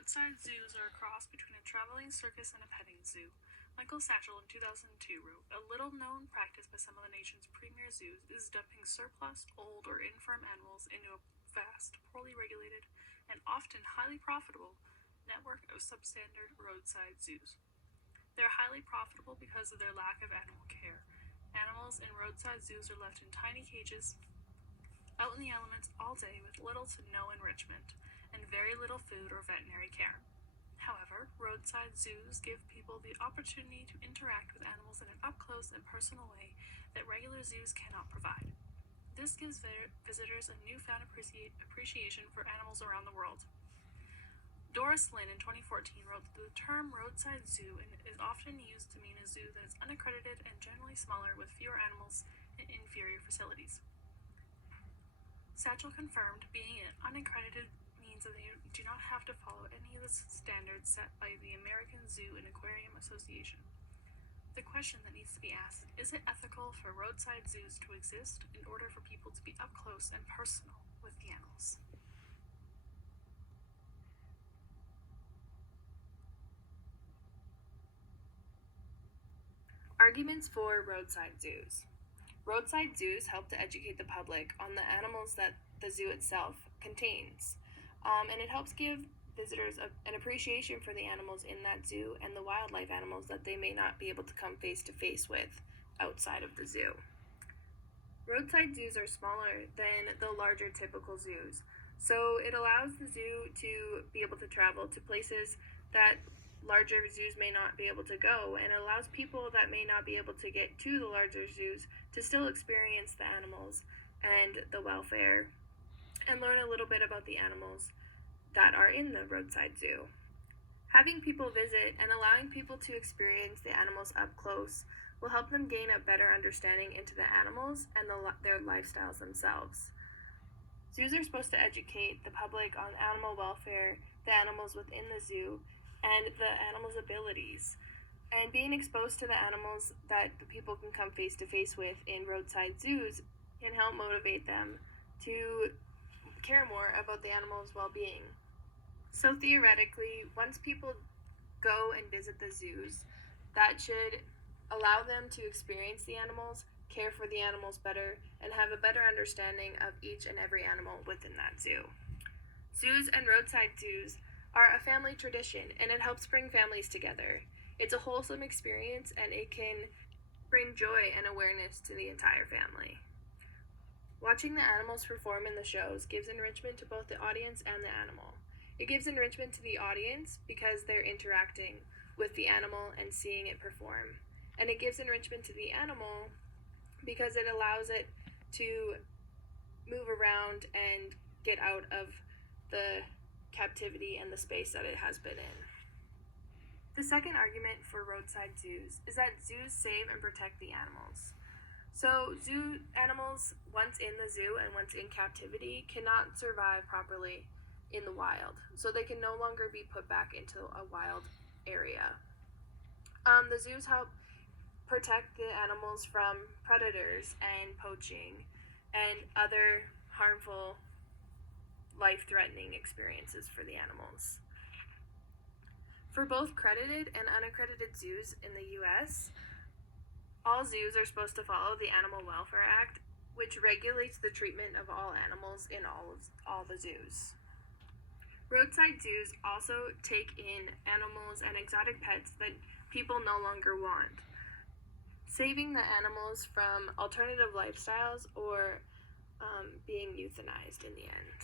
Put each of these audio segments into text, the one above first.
Roadside zoos are a cross between a traveling circus and a petting zoo. Michael Satchel in 2002 wrote, "A little-known practice by some of the nation's premier zoos is dumping surplus, old, or infirm animals into a vast, poorly regulated, and often highly profitable network of substandard roadside zoos. They're highly profitable because of their lack of animal care. Animals in roadside zoos are left in tiny cages, out in the elements all day with little to no enrichment, and very little food or veterinary care. However, roadside zoos give people the opportunity to interact with animals in an up-close and personal way that regular zoos cannot provide. This gives visitors a newfound appreciation for animals around the world." Doris Lynn in 2014 wrote that the term roadside zoo is often used to mean a zoo that is unaccredited and generally smaller with fewer animals and inferior facilities. Satchel confirmed being an unaccredited means that they do not have to follow any of the standards set by the American Zoo and Aquarium Association. The question that needs to be asked, is it ethical for roadside zoos to exist in order for people to be up close and personal with the animals? Arguments for roadside zoos. Roadside zoos help to educate the public on the animals that the zoo itself contains, and it helps give visitors an appreciation for the animals in that zoo and the wildlife animals that they may not be able to come face to face with outside of the zoo. Roadside zoos are smaller than the larger typical zoos, so it allows the zoo to be able to travel to places that larger zoos may not be able to go, and it allows people that may not be able to get to the larger zoos to still experience the animals and the welfare and learn a little bit about the animals that are in the roadside zoo. Having people visit and allowing people to experience the animals up close will help them gain a better understanding into the animals and their lifestyles themselves. Zoos are supposed to educate the public on animal welfare, the animals within the zoo, and the animals' abilities. And being exposed to the animals that the people can come face to face with in roadside zoos can help motivate them to care more about the animals' well-being. So theoretically, once people go and visit the zoos, that should allow them to experience the animals, care for the animals better, and have a better understanding of each and every animal within that zoo. Zoos and roadside zoos are a family tradition, and it helps bring families together. It's a wholesome experience, and it can bring joy and awareness to the entire family. Watching the animals perform in the shows gives enrichment to both the audience and the animal. It gives enrichment to the audience because they're interacting with the animal and seeing it perform. And it gives enrichment to the animal because it allows it to move around and get out of the captivity and the space that it has been in. The second argument for roadside zoos is that zoos save and protect the animals. So zoo animals, once in the zoo and once in captivity, cannot survive properly in the wild. So they can no longer be put back into a wild area. The zoos help protect the animals from predators and poaching and other harmful, life-threatening experiences for the animals. For both credited and unaccredited zoos in the US, all zoos are supposed to follow the Animal Welfare Act, which regulates the treatment of all animals in all the zoos. Roadside zoos also take in animals and exotic pets that people no longer want, saving the animals from alternative lifestyles or being euthanized in the end.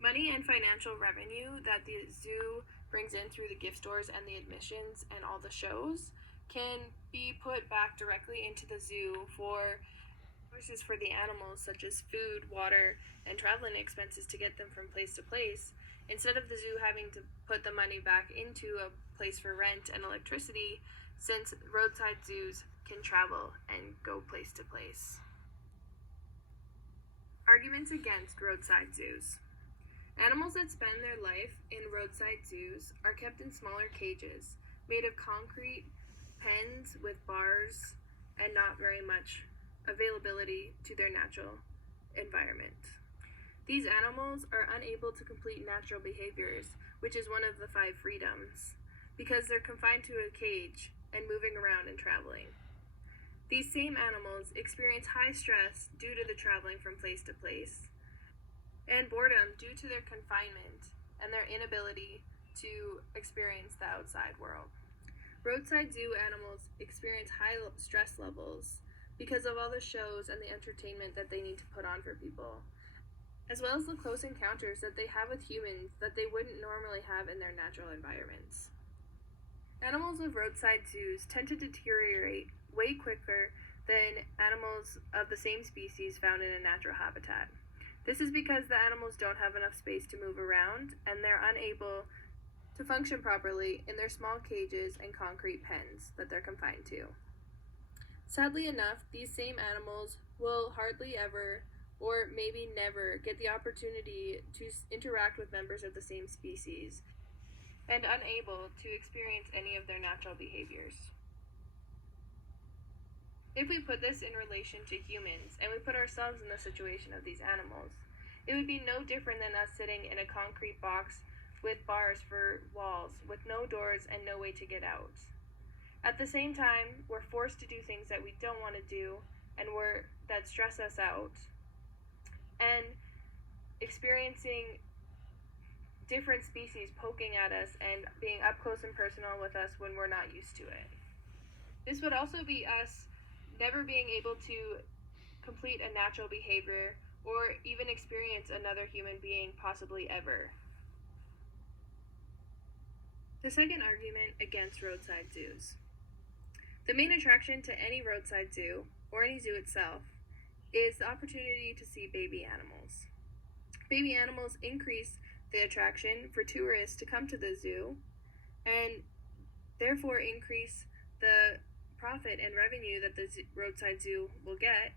Money and financial revenue that the zoo brings in through the gift stores and the admissions and all the shows can be put back directly into the zoo for sources for the animals, such as food, water, and traveling expenses to get them from place to place, instead of the zoo having to put the money back into a place for rent and electricity, since roadside zoos can travel and go place to place. Arguments against roadside zoos. Animals that spend their life in roadside zoos are kept in smaller cages, made of concrete, pens with bars, and not very much availability to their natural environment. These animals are unable to complete natural behaviors, which is one of the 5 freedoms, because they're confined to a cage and moving around and traveling. These same animals experience high stress due to the traveling from place to place, and boredom due to their confinement and their inability to experience the outside world. Roadside zoo animals experience high stress levels because of all the shows and the entertainment that they need to put on for people, as well as the close encounters that they have with humans that they wouldn't normally have in their natural environments. Animals of roadside zoos tend to deteriorate way quicker than animals of the same species found in a natural habitat. This is because the animals don't have enough space to move around, and they're unable to function properly in their small cages and concrete pens that they're confined to. Sadly enough, these same animals will hardly ever, or maybe never, get the opportunity to interact with members of the same species, and unable to experience any of their natural behaviors. If we put this in relation to humans, and we put ourselves in the situation of these animals, it would be no different than us sitting in a concrete box with bars for walls, with no doors and no way to get out. At the same time, we're forced to do things that we don't want to do and that stress us out, and experiencing different species poking at us and being up close and personal with us when we're not used to it. This would also be us never being able to complete a natural behavior or even experience another human being possibly ever. The second argument against roadside zoos. The main attraction to any roadside zoo, or any zoo itself, is the opportunity to see baby animals. Baby animals increase the attraction for tourists to come to the zoo, and therefore increase the profit and revenue that the roadside zoo will get,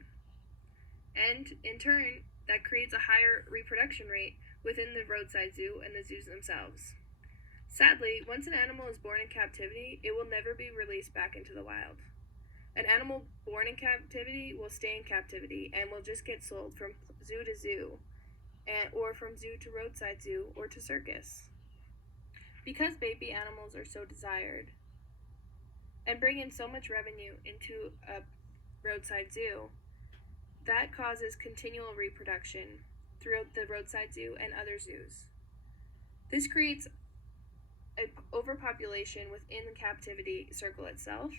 and in turn, that creates a higher reproduction rate within the roadside zoo and the zoos themselves. Sadly, once an animal is born in captivity, it will never be released back into the wild. An animal born in captivity will stay in captivity and will just get sold from zoo to zoo, or from zoo to roadside zoo or to circus. Because baby animals are so desired and bring in so much revenue into a roadside zoo, that causes continual reproduction throughout the roadside zoo and other zoos. This creates an overpopulation within the captivity circle itself,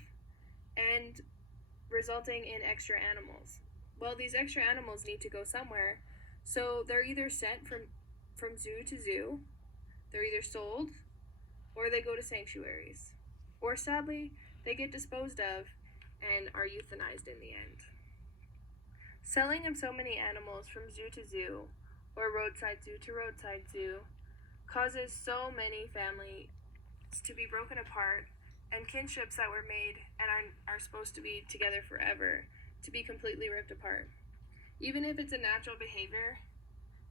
and resulting in extra animals. Well, these extra animals need to go somewhere, so they're either sent from zoo to zoo, they're either sold, or they go to sanctuaries. Or sadly, they get disposed of and are euthanized in the end. Selling of so many animals from zoo to zoo, or roadside zoo to roadside zoo, causes so many families to be broken apart, and kinships that were made and are supposed to be together forever to be completely ripped apart. Even if it's a natural behavior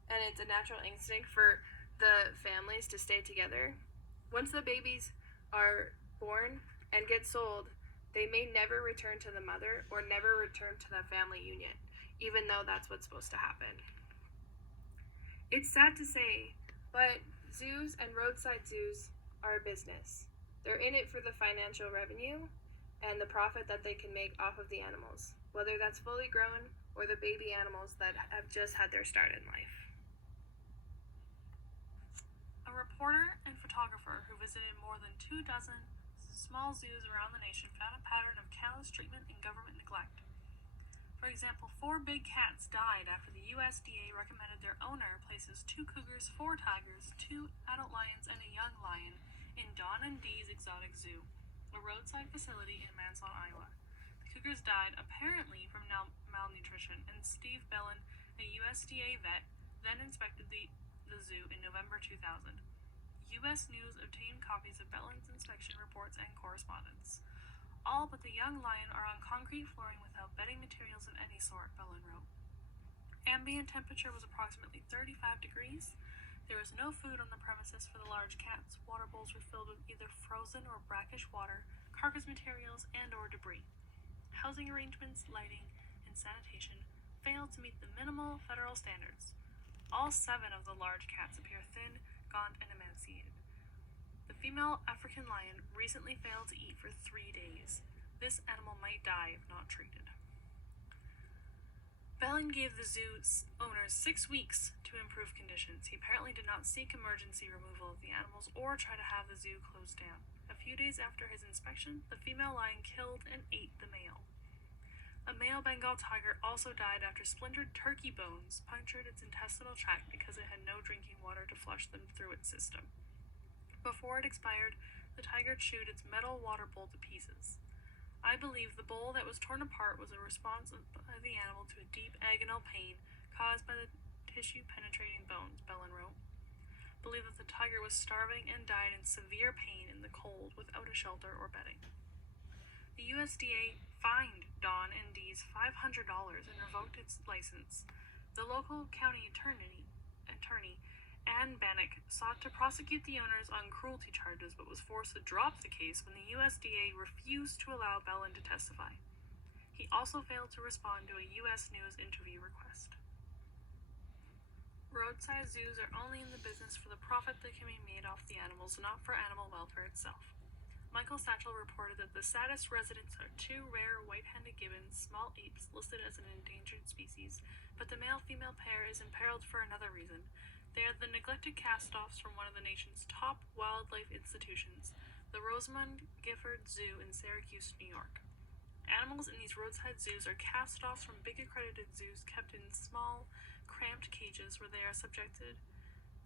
and it's a natural instinct for the families to stay together, once the babies are born and get sold, they may never return to the mother or never return to the family union, even though that's what's supposed to happen. It's sad to say, but zoos and roadside zoos are a business. They're in it for the financial revenue and the profit that they can make off of the animals, whether that's fully grown or the baby animals that have just had their start in life. A reporter and photographer who visited more than 24 small zoos around the nation found a pattern of callous treatment and government neglect. For example, 4 big cats died after the USDA recommended their owner places 2 cougars, 4 tigers, 2 adult lions, and a young lion in Don and Dee's Exotic Zoo, a roadside facility in Manson, Iowa. The cougars died apparently from malnutrition, and Steve Bellin, a USDA vet, then inspected the zoo in November 2000. U.S. News obtained copies of Bellin's inspection reports and correspondence. All but the young lion are on concrete flooring without bedding materials of any sort, Bellin wrote. Ambient temperature was approximately 35 degrees. There was no food on the premises for the large cats. Water bowls were filled with either frozen or brackish water, carcass materials, and or debris. Housing arrangements, lighting, and sanitation failed to meet the minimal federal standards. All 7 of the large cats appear thin, gaunt, and emaciated. The female African lion recently failed to eat for 3 days. This animal might die if not treated. Bellin gave the zoo's owners 6 weeks to improve conditions. He apparently did not seek emergency removal of the animals or try to have the zoo closed down. A few days after his inspection, the female lion killed and ate the male. A male Bengal tiger also died after splintered turkey bones punctured its intestinal tract because it had no drinking water to flush them through its system. Before it expired, the tiger chewed its metal water bowl to pieces. I believe the bowl that was torn apart was a response by the animal to a deep agonal pain caused by the tissue-penetrating bones, Bellin wrote. Believe that the tiger was starving and died in severe pain in the cold without a shelter or bedding. The USDA fined Don and Dees $500 and revoked its license. The local county attorney, Ann Bannock, sought to prosecute the owners on cruelty charges but was forced to drop the case when the USDA refused to allow Bellin to testify. He also failed to respond to a U.S. News interview request. Roadside zoos are only in the business for the profit that can be made off the animals, not for animal welfare itself. Michael Satchel reported that the saddest residents are 2 rare white-handed gibbons, small apes listed as an endangered species, but the male-female pair is imperiled for another reason. They are the neglected cast-offs from one of the nation's top wildlife institutions, the Rosamond Gifford Zoo in Syracuse, New York. Animals in these roadside zoos are cast-offs from big accredited zoos kept in small, cramped cages where they are subjected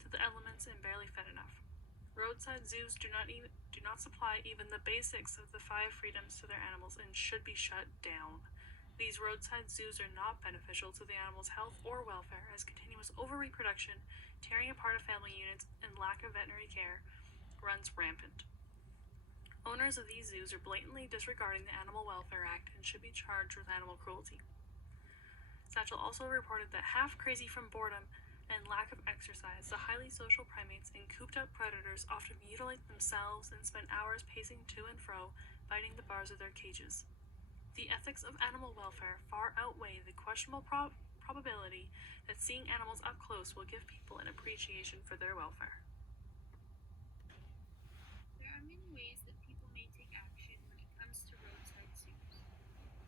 to the elements and barely fed enough. Roadside zoos do not supply even the basics of the 5 freedoms to their animals and should be shut down. These roadside zoos are not beneficial to the animals' health or welfare, as continuous over-reproduction, tearing apart of family units, and lack of veterinary care runs rampant. Owners of these zoos are blatantly disregarding the Animal Welfare Act and should be charged with animal cruelty. Satchel also reported that half crazy from boredom and lack of exercise, the highly social primates and cooped-up predators often mutilate themselves and spend hours pacing to and fro, biting the bars of their cages. The ethics of animal welfare far outweigh the questionable probability that seeing animals up close will give people an appreciation for their welfare. There are many ways that people may take action when it comes to roadside zoos.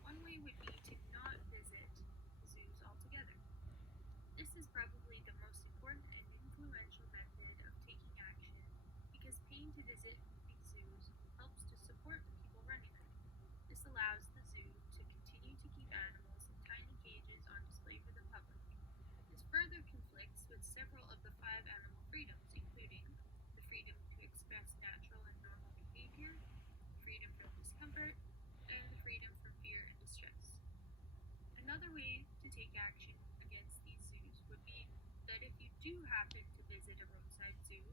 One way would be to not visit zoos altogether. This is probably the most important and influential method of taking action because paying to visit these zoos helps to support the people running them. This allows the zoo to continue to keep animals in tiny cages on display for the public. This further conflicts with several of the 5 animal freedoms, including the freedom to express natural and normal behavior, freedom from discomfort, and the freedom from fear and distress. Another way to take action against these zoos would be that if you do happen to visit a roadside zoo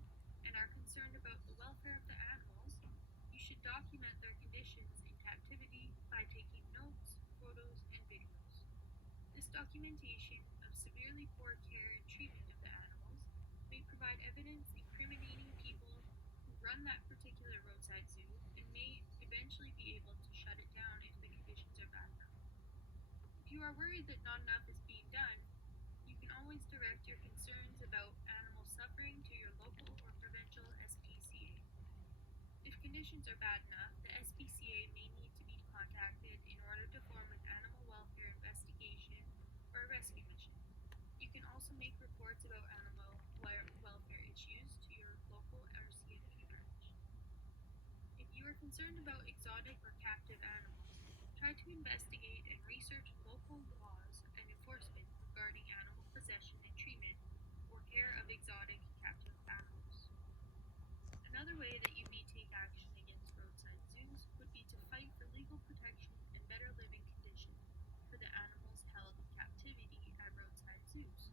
and are concerned about the welfare of the animals, you should document their conditions in captivity by taking notes, photos, and videos. This documentation of severely poor care and treatment of the animals may provide evidence incriminating people who run that particular roadside zoo and may eventually be able to shut it down if the conditions are bad enough. If you are worried that not enough is being done, you can always direct your concerns about animal suffering to your local or provincial SPCA. If conditions are bad enough, the SPCA may need to be contacted in order to form an animal welfare investigation or a rescue mission. You can also make reports about animal welfare issues to your local RCMP branch. If you are concerned about exotic or captive animals, try to investigate and research local laws and enforcement regarding animal possession and treatment or care of exotic captive animals. Another way that you may take action against roadside zoos would be to fight for legal protection and better living conditions for the animals held in captivity at roadside zoos.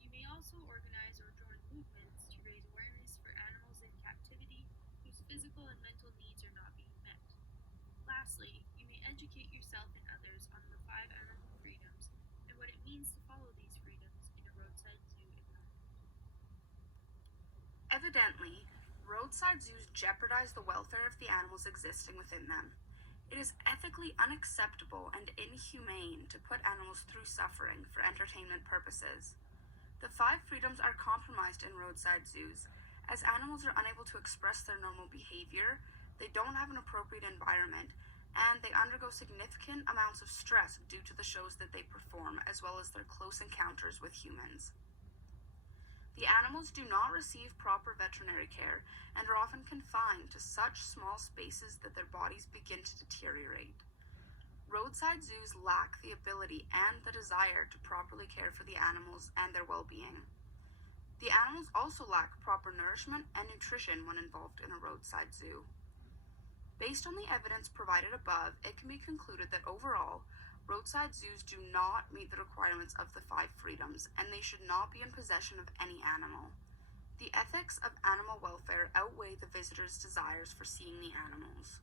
You may also organize or join movements to raise awareness for animals in captivity whose physical and mental needs are not being met. Lastly, you may educate yourself and others on the 5 animal freedoms and what it means to follow these freedoms in a roadside zoo environment. Evidently, roadside zoos jeopardize the welfare of the animals existing within them. It is ethically unacceptable and inhumane to put animals through suffering for entertainment purposes. The 5 freedoms are compromised in roadside zoos, As animals are unable to express their normal behavior, they don't have an appropriate environment, and they undergo significant amounts of stress due to the shows that they perform, as well as their close encounters with humans. The animals do not receive proper veterinary care and are often confined to such small spaces that their bodies begin to deteriorate. Roadside zoos lack the ability and the desire to properly care for the animals and their well-being. The animals also lack proper nourishment and nutrition when involved in a roadside zoo. Based on the evidence provided above, it can be concluded that overall, roadside zoos do not meet the requirements of the 5 freedoms, and they should not be in possession of any animal. The ethics of animal welfare outweigh the visitors' desires for seeing the animals.